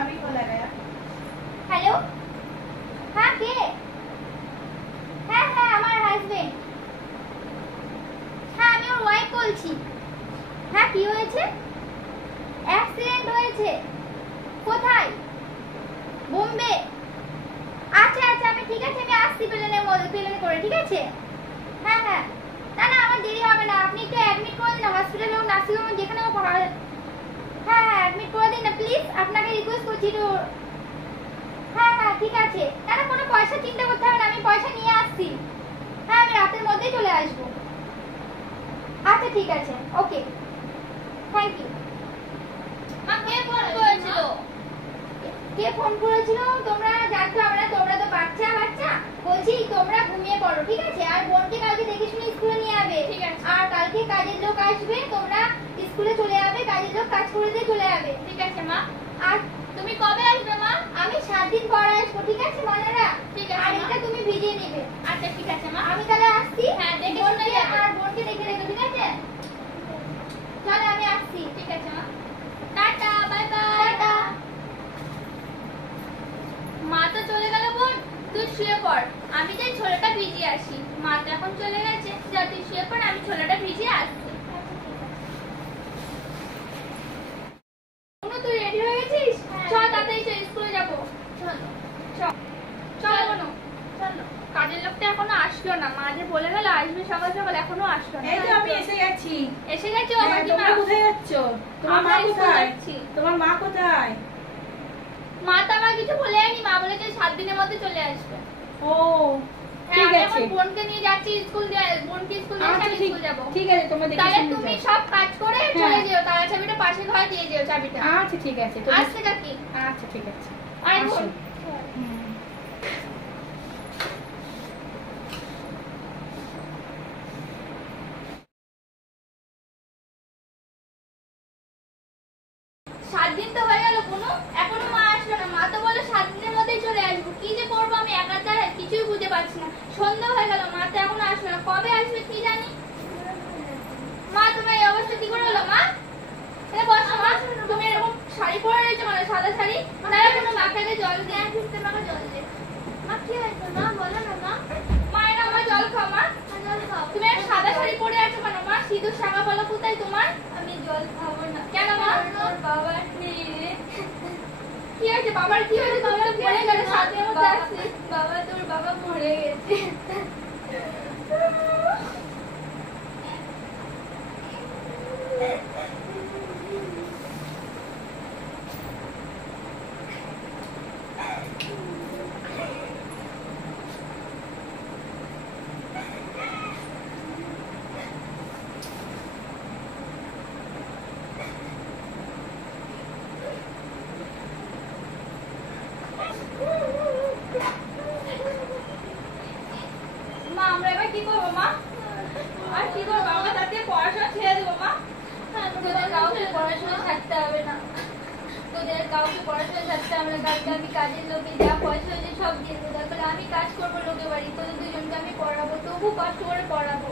আমি বলা গয়া। হ্যালো, হ্যাঁ কে? হ্যাঁ হ্যাঁ আমার হাজবেন্ড। হ্যাঁ আমি ওর ওয়াইফ বলছি। হ্যাঁ কি হয়েছে? অ্যাক্সিডেন্ট হয়েছে? কোথায়? বোম্বে? আচ্ছা আচ্ছা আমি ঠিক আছে, আমি আসছি প্লেনে করে, ঠিক আছে? হ্যাঁ হ্যাঁ, না না আমার দেরি হবে না, আপনি একটু অ্যাডমিট করে দিন হসপিটালে হোক নার্সিংহোমে যেখানে হোক। হ্যাঁ হ্যাঁ অ্যাডমিট করে দিন না প্লিজ, আপনাকে রিকোয়েস্ট করছি একটু। হ্যাঁ হ্যাঁ ঠিক আছে, না না কোনো পয়সা চিন্তা করতে হবে না, আমি পয়সা নিয়ে আসছি। হ্যাঁ আমি রাতের মধ্যেই চলে আসবো। আচ্ছা ঠিক আছে, ওকে, থ্যাংক ইউ। মা কে ফোন করেছিল? কে ফোন করেছিল তোমরা জানতে হবে না, তোমরা তো বাচ্চা বাচ্চা। বলছি তোমরা ঘুমিয়ে পড়ো, ঠিক আছে? আর বোনকে কালকে দেখে শুনে স্কুলে নিয়ে যাবে, ঠিক আছে। আর কালকে কাজের লোক আসবে, তোমরা স্কুলে চলে যাবে, কাজের লোক কাজ করে দিয়ে চলে যাবে। ঠিক আছে মা। আর তুমি কবে আসবে মা? আমি 7 দিন পর আসবো, ঠিক আছে মনারা? ঠিক আছে আর মা। এটা তুমি ভিজিয়ে নেবে। আচ্ছা ঠিক আছে মা। আমি তাহলে আসছি। হ্যাঁ, দেখে শুনে বোনকে যাবে। আর বোনকে দেখে রেখো, ঠিক আছে? চলো আমি আসছি। ঠিক আছে মা, টাটা, বাই বাই। টাটা। মা তো চলে গেল বোন, তুই শুয়ে পড়, আমি যাই ছোলাটা ভিজিয়ে আসি। মা তো এখন চলে গেছে, যা তুই শুয়ে পড়, আমি ছোলাটা ভিজিয়ে আসছি। তুই রেডি হয়ে গেছিস? চল তাড়াতাড়ি চল, স্কুলে যাবো। চল চল চল বোনো, চলো। কাজের লোকটা এখনো আসলো না, মা যে বলে গেল আসবে সকাল সকাল, এখনো আসলো না। এই তো আমি এসে গেছি। এসে গেছো? হ্যাঁ, তোমরা কোথায় যাচ্ছ? তোমার মা আমরা স্কুল কোথায়? যাচ্ছি। তোমার মা কোথায়? মা তো আমার কিছু বলে যায়নি, মা বলেছে 7 দিনের মধ্যে চলে আসবে। ও হ্যাঁ, ঠিক আমি আছে। আমার বোনকে নিয়ে যাচ্ছি স্কুল, বোনকে স্কুল দিয়ে আচ্ছা আমি ঠিক স্কুল যাবো। ঠিক আছে, তোমরা দেখে তাহলে শুনে তুমি যাও। সব কাজ করে হ্যাঁ। চলে যেও, তারা চাবিটা পাশে ঘরে দিয়ে যেও, চাবিটা। আচ্ছা ঠিক আছে, তো আসতে যাকি। আচ্ছা ঠিক আছে। আয় আসো। বোন। হুম। সাত দিন তো হয়ে গেল কোনো, এখনো মা আসলো না। মা তো বলে 7 দিনের মধ্যেই চলে আসবো। কি যে করবো আমি একা ছাড়া কিছুই বুঝতে পারছি না। সন্ধ্যা হয়ে গেল, মা তো এখনো আসলো না, কবে আসবে কি জানি। মা তোমার এই অবস্থা কি করে হলো মা? এ বসো মা, তুমি এরকম শাড়ি পরে রয়েছো মানে সাদা শাড়ি, তাহলে কোনো মাকে জল দিয়ে তোমাকে জল দে। মা কি হয়েছে মা, বলো না মা। মা এরা আমার জল খাও মা, জল খাও। তুমি একটা সাদা শাড়ি পরে আছো কেন মা? সিঁদুর শাঁখা বলো কোথায় তোমার? আমি জল খাবো না। কেন মা? তোর বাবা নেই। কি হয়েছে বাবার, কি হয়েছে? তুমি তো পড়ে গেলে 7 দিনের মধ্যে আসছিস। বাবা, তোর বাবা মরে গেছে। মা আমরা এবার কি করবো মা? আর কি করবো? আমরা তাতে পড়াশোনা ছেড়ে দেবো মা। তোদের কাউকে পড়াশোনা ছাড়তে হবে না, তোদের কাউকে পড়াশোনা ছাড়তে হবে না। কালকে আমি কাজের লোকে যা পয়সা হয়েছে সব দিয়ে দেবো, তারপরে আমি কাজ করবো লোকে বাড়ি, তোদের দুজনকে আমি পড়াবো, তবু কষ্ট করে পড়াবো।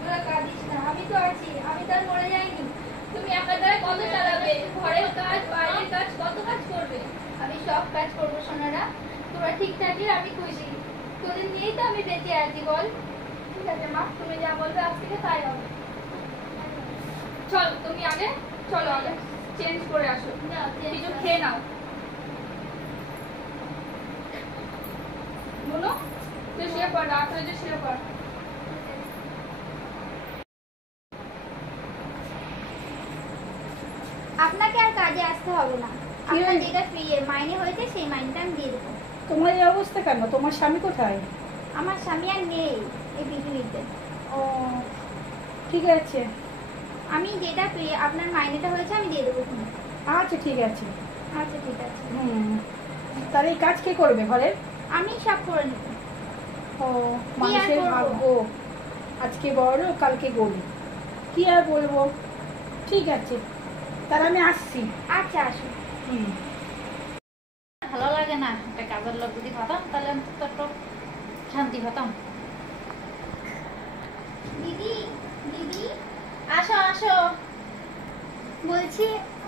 তোরা কাঁদিস না, আমি তো আছি, আমি তো আর মরে যাইনি। তুমি একা দ্বারা কত চালাবে? ঘরের কাজ, বাইরের কাজ, কত কাজ করবে? আমি সব কাজ করবো সোনারা, তোরা ঠিক থাকলে আমি খুশি। তোদের নিয়েই তো আমি বেঁচে আছি বল। ঠিক আছে মা, তুমি যা বলবে আজ থেকে তাই হবে। চল তুমি আগে চলো, আগে চেঞ্জ করে আসো, কিছু খেয়ে নাও। বলো তুই শুয়ে পড়, রাত হয়েছে, শুয়ে পড়। আপনাকে আর কাজে আসতে হবে না, আপনার যেটা ফ্রি মাইনে হয়েছে সেই মাইনেটা আমি দিয়ে দেবো। তোমার এই অবস্থা কেন? তোমার স্বামী কোথায়? আমার স্বামী আর নেই এই পৃথিবীতে। ও ঠিক আছে। আমি যেটা ফ্রি আপনার মাইনেটা হয়েছে আমি দিয়ে দেবো। আচ্ছা ঠিক আছে। আচ্ছা ঠিক আছে। হুম, তাহলে এই কাজ কে করবে ঘরে? আমি সব করে নেব। ও মানুষের করবো? ভাগ্য, আজকে বড় কালকে গরিব, কি আর বলবো। ঠিক আছে, তাহলে আমি আসছি। আচ্ছা আসুন। হুম। ভালো লাগে না, একটা কাজের লোক যদি পাতাম তাহলে আমি তো একটু শান্তি পেতাম। দিদি দিদি আসো আসো। বলছি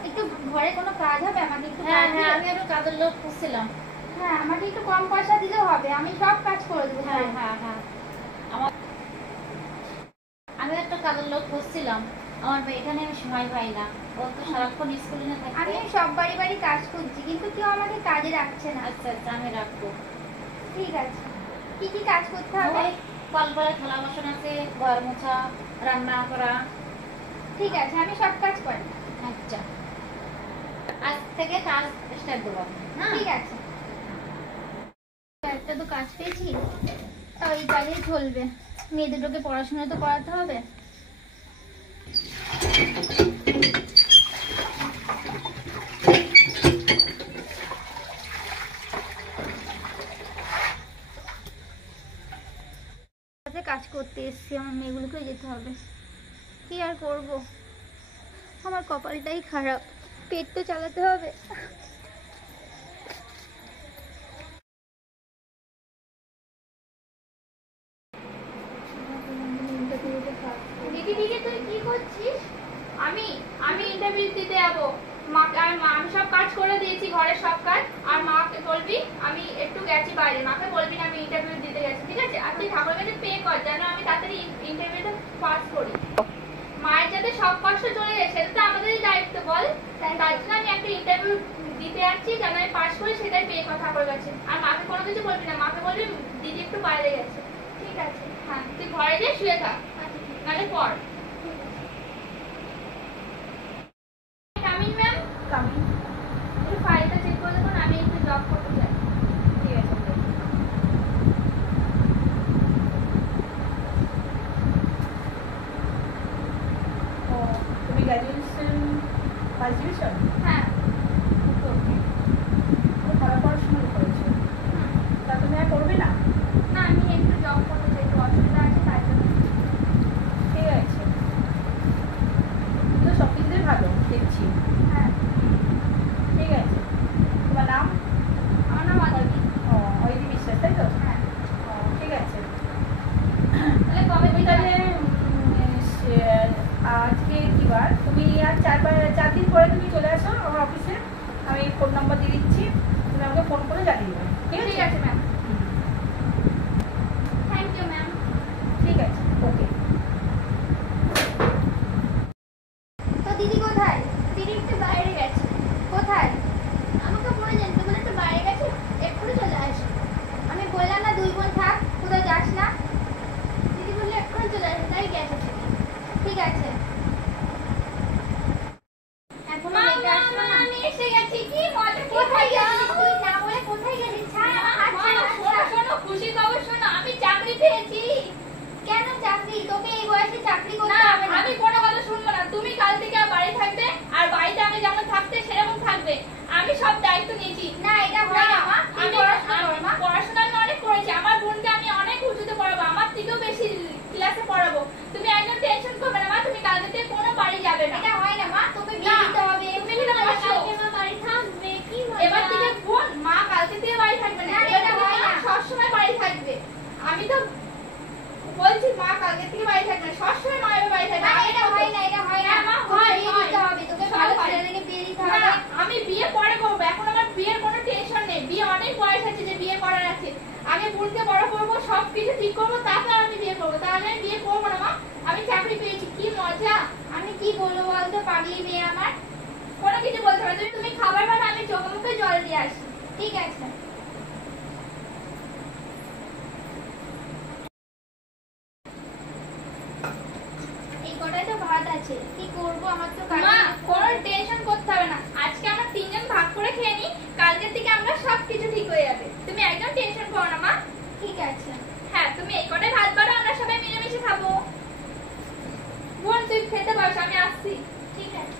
একটু ঘরে কোনো কাজ হবে? আমাকে একটু হ্যাঁ কাজ হ্যাঁ, দিবে? আমি একটু কাজের লোক খুঁজছিলাম। হ্যাঁ, আমাকে একটু কম পয়সা দিলেও হবে, আমি সব কাজ করে দেবো। হ্যাঁ হ্যাঁ হ্যাঁ, আমি একটা কাজের লোক খুঁজছিলাম। আমার এখানে আমি সময় পাই না, ও তো সারাক্ষণ স্কুলে আমি থাকে। সব বাড়ি বাড়ি কাজ করছি, কিন্তু কেউ আমাকে কাজে রাখছে না। আচ্ছা আচ্ছা, আমি রাখবো। ঠিক আছে, কি কি কাজ করতে হবে? ওই কলপারে থালা বাসন আছে, ঘর মোছা, রান্না করা। ঠিক আছে, আমি সব কাজ করি। আচ্ছা, আজ থেকে কাজ স্টার্ট দেবো। হ্যাঁ ঠিক আছে, একটা তো কাজ পেয়েছি, তাও এই কাজেই চলবে। মেয়ে দুটোকে পড়াশোনা তো করাতে হবে। কাজ করতে এসছি, আমার মেয়েগুলোকে যেতে হবে। কি আর করব, আমার কপালটাই খারাপ, পেট তো চালাতে হবে। দিদি দিদি তুই কি করছিস? আমি আমি ইন্টারভিউ দিতে যাবো। মাকে আমি সব কাজ করে দিয়েছি, ঘরের সব কাজ। আর মাকে বলবি আমি একটু গেছি বাইরে, মাকে বলবি না আমি ইন্টারভিউ দিতে গেছি, ঠিক আছে? আর তুই ঠাকুরের কাছে পে কর যেন আমি তাড়াতাড়ি ইন্টারভিউটা পাস করি। মায়ের যাতে সব কষ্ট চলে যায় সেটা তো আমাদেরই দায়িত্ব, বল? তার জন্য আমি একটা ইন্টারভিউ দিতে যাচ্ছি, যেন আমি পাস করি, সেটাই পে কর ঠাকুরের কাছে। আর মাকে কোনো কিছু বলবি না, মাকে বলবি দিদি একটু বাইরে গেছে, ঠিক আছে? হ্যাঁ, তুই ঘরে গিয়ে শুয়ে থাক, নাহলে পড়। Coming ma'am, coming. একটু ফাইলটা চেক করে দেখুন, আমি একটু জব করতে চাই। ঠিক আছে। ও, তুমি গ্র্যাজুয়েশন ফার্স্ট ডিভিশন? হ্যাঁ। ওকে, তো ভালো পড়াশোনা করেছো, তা তুমি আর করবে না? না, আমি একটু জব করতে চাই, একটু অসুবিধা আছে তাই জন্য। ঠিক আছে, তো সব কিছুতেই ভালো দেখছি। হ্যাঁ। ঠিক আছে, তোমার নাম? আমার নাম অদিতি। ও, অদিতি বিশ্বাস, তাই তো? হ্যাঁ। ও, ঠিক আছে। তাহলে কবে তুমি তাহলে আজকে কি বার? তুমি আর 4 দিন পরে তুমি চলে আসো আমার অফিসে, আমি ফোন নাম্বার দিয়ে দিচ্ছি, তুমি আমাকে ফোন করে জানিয়ে দেবে। ঠিক আছে ম্যাম। Thank you ma'am. ঠিক আছে, ওকে। তো দিদি কোথায়? দিদি একটু বাইরে গেছে। কোথায়? আমাকে বলে যেতে বলে একটু বাইরে গেছে, এক্ষুনি চলে আসে। আমি বললাম না 2 বোন থাক, কোথায় যাস না। দিদি বললে এক্ষুনি চলে আসে, তাই গেছে। ঠিক আছে, এখনো মা, লেটে আসলো না। আমি এসে গেছি, কি মজা! কোথায় গেছিস তুই? না বলে কোথায় গেছিস? ছাড় আমার হাত, ছাড় আমার শোনো হাত। শোনো, খুশি খবর শোনো, আমি চাকরি পেয়েছি। কেন চাকরি? তোকে এই বয়সে চাকরি না, করতে হবে না। আমি কোনো কথা শুনবো না। তুমি কাল থেকে আর বাড়ি থাকবে, আর বাড়িতে আমি যেমন থাকতে সেরকম থাকবে। আমি সব দায়িত্ব নিয়েছি। না, এটা হয় না মা, তুই আমি পড়াশোনা কর মা। পড়াশোনা আমি অনেক করেছি, আমার বোনকে আমি অনেক উঁচুতে পড়াবো, আমার থেকেও বেশি ক্লাসে পড়াবো। তুমি একদম টেনশন করবে না মা, তুমি কালকে থেকে কোনো বাড়ি যাবে না। এটা হয় না মা, তোকে না, বিয়ে দিতে হবে। তুমি কিন্তু বসো। বাড়ি থাকবে কি এবার থেকে বোন, মা কালকে থেকে বাড়ি থাকবে না, না, এবার এটা থেকে হয় মা না। সবসময় বাড়ি থাকবে। আমি তো বলছি মা কালকে থেকে বাড়ি থাকবে না, সবসময় মা এবার বাড়ি থাকবে। না, আমি এটা হয় না, এটা হয় না। হ্যাঁ, মা, তোকে হয়, বিয়ে হয়। দিতে হবে, তোকে সব ভালো হয়। ছেলে দেখে বিয়ে দিতে না, হবে। আমি বিয়ে পরে করবো, এখন আমার বিয়ের কোনো টেনশন নেই। বিয়ে অনেক বয়স আছে যে বিয়ে করার আছে। আগে বোনকে বড় করবো, সব কিছু ঠিক করবো, তারপর আমি বিয়ে করবো। তাহলে আমি বিয়ে করবো না মা, আমি চাকরি পেয়েছি, কি মজা! আমি কি বলবো বলতো, পাগলি মেয়ে আমার। কোনো কিছু বলতে হবে না। তুমি খাবার বানা, আমি চোখে মুখে জল দিয়ে আসি। ঠিক আছে। এই কটাই তো ভাত আছে, কি করবো, আমার তো কাজ মা, নেই। কোনো টেনশন করতে হবে না। আজকে আমরা 3 জন ভাগ করে খেয়ে নিই, কালকের থেকে আমরা সব কিছু ঠিক হয়ে যাবে। তুমি একদম টেনশন করো না মা। ঠিক আছে। হ্যাঁ, তুমি এই কটাই ভাত বাড়ো, আমরা সবাই মিলেমিশে খাবো। বোন তুই খেতে বস, আমি আসছি। ঠিক আছে।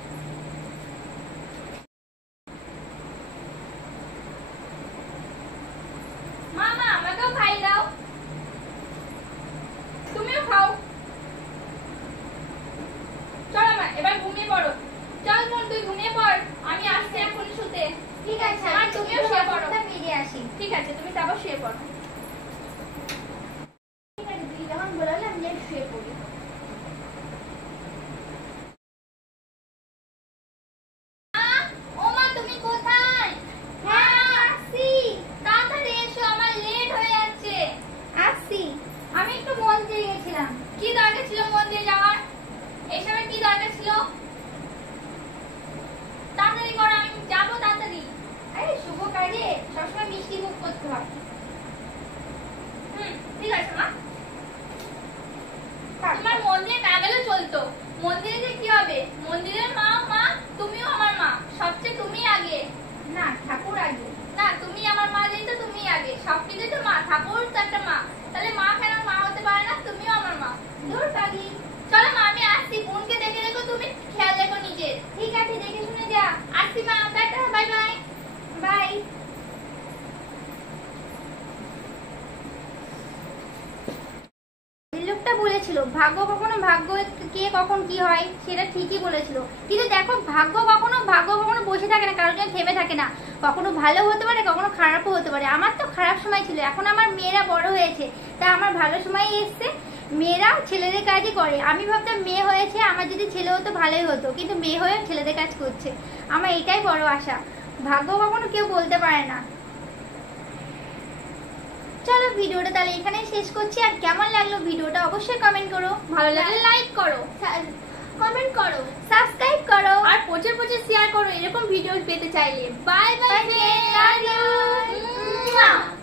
বলেছিল, ভাগ্য কখনো ভাগ্য কে কখন কি হয় সেটা ঠিকই বলেছিল। কিন্তু দেখো ভাগ্য কখনো বসে থাকে না, কারোর জন্য থেমে থাকে না। কখনো ভালো হতে পারে, কখনো খারাপও হতে পারে। আমার তো খারাপ সময় ছিল, এখন আমার মেয়েরা বড় হয়েছে, তা আমার ভালো সময় এসছে। মেয়েরা ছেলেদের কাজই করে। আমি ভাবতাম মেয়ে হয়েছে, আমার যদি ছেলে হতো ভালোই হতো, কিন্তু মেয়ে হয়ে ছেলেদের কাজ করছে। আমার এটাই বড় আশা। ভাগ্য কখনো কেউ বলতে পারে না। চলো ভিডিওটা তাহলে এখানেই শেষ করছি। আর কেমন লাগলো ভিডিওটা অবশ্যই কমেন্ট করো, ভালো লাগলে লাইক করো, কমেন্ট করো, সাবস্ক্রাইব করো, আর প্রচুর শেয়ার করো এরকম ভিডিও পেতে চাইলে। Bye bye, Bye, friends. Love you. Mwah.